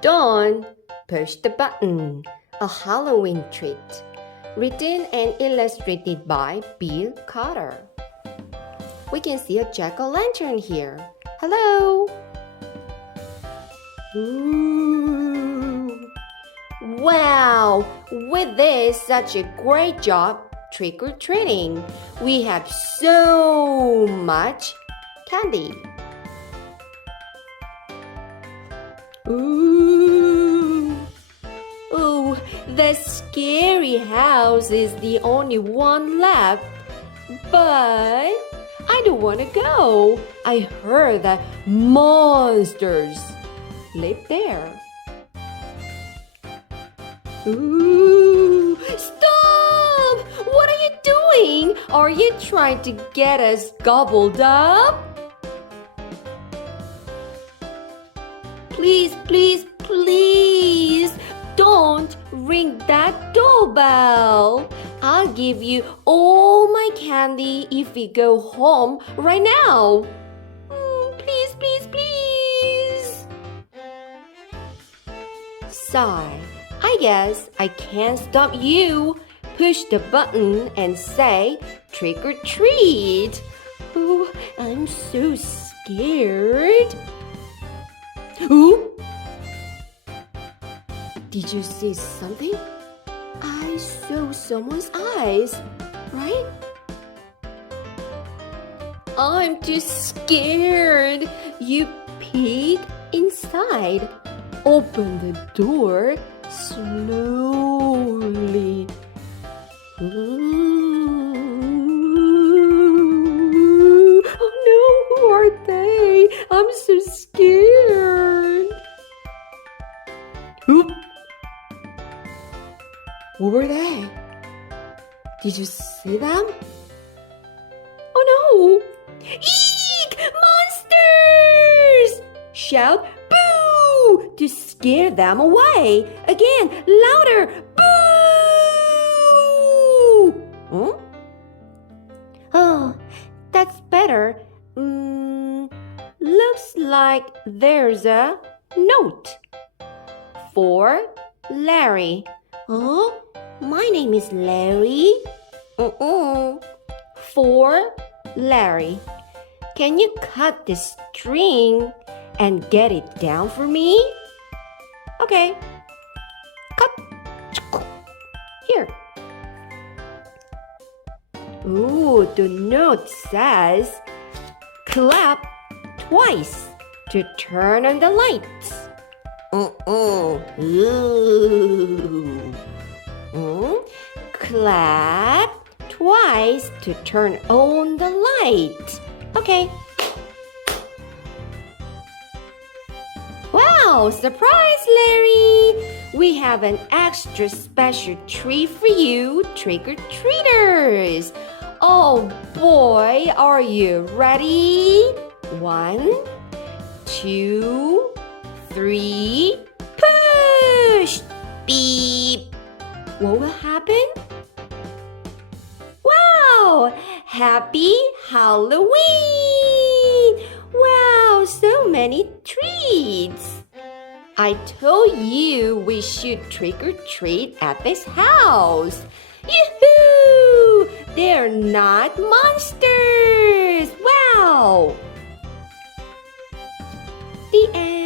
Don't push the button. A Halloween treat. Written and illustrated by Bill Carter. We can see a jack-o'-lantern here. Hello. Ooh. Wow, we did such a great job trick-or-treating. We have so much candy. Ooh. Oh, the scary house is the only one left. But I don't want to go. I heard that monsters live there. Ooh, stop! What are you doing? Are you trying to get us gobbled up? Please, please, please, don't ring that doorbell. I'll give you all my candy if we go home right now. Please, please, please. Sigh. I guess I can't stop you. Push the button and say trick or treat. Oh, I'm so scared. Ooh. Did you see something? I saw someone's eyes, right? I'm too scared. You peek inside. Open the door slowly. Ooh. Oh no, who are they? I'm so scared. Oop. Who were they? Did you see them? Oh no! Eek! Monsters! Shout boo to scare them away. Again, louder! Boo! Huh? Oh, that's better. Looks like there's a note. For Larry. Huh? My name is Larry. For Larry. Can you cut the string and get it down for me? Okay. Cut. Here. Ooh, the note says, clap twice to turn on the lights. Clap twice to turn on the light. Okay. Wow, surprise, Larry! We have an extra special treat for you, trick-or-treaters. Oh boy, are you ready? 1, 2, 3, push! Beep! What will happen? Wow! Happy Halloween! Wow, so many treats! I told you we should trick or treat at this house. Yoo-hoo! They're not monsters! Wow! The end.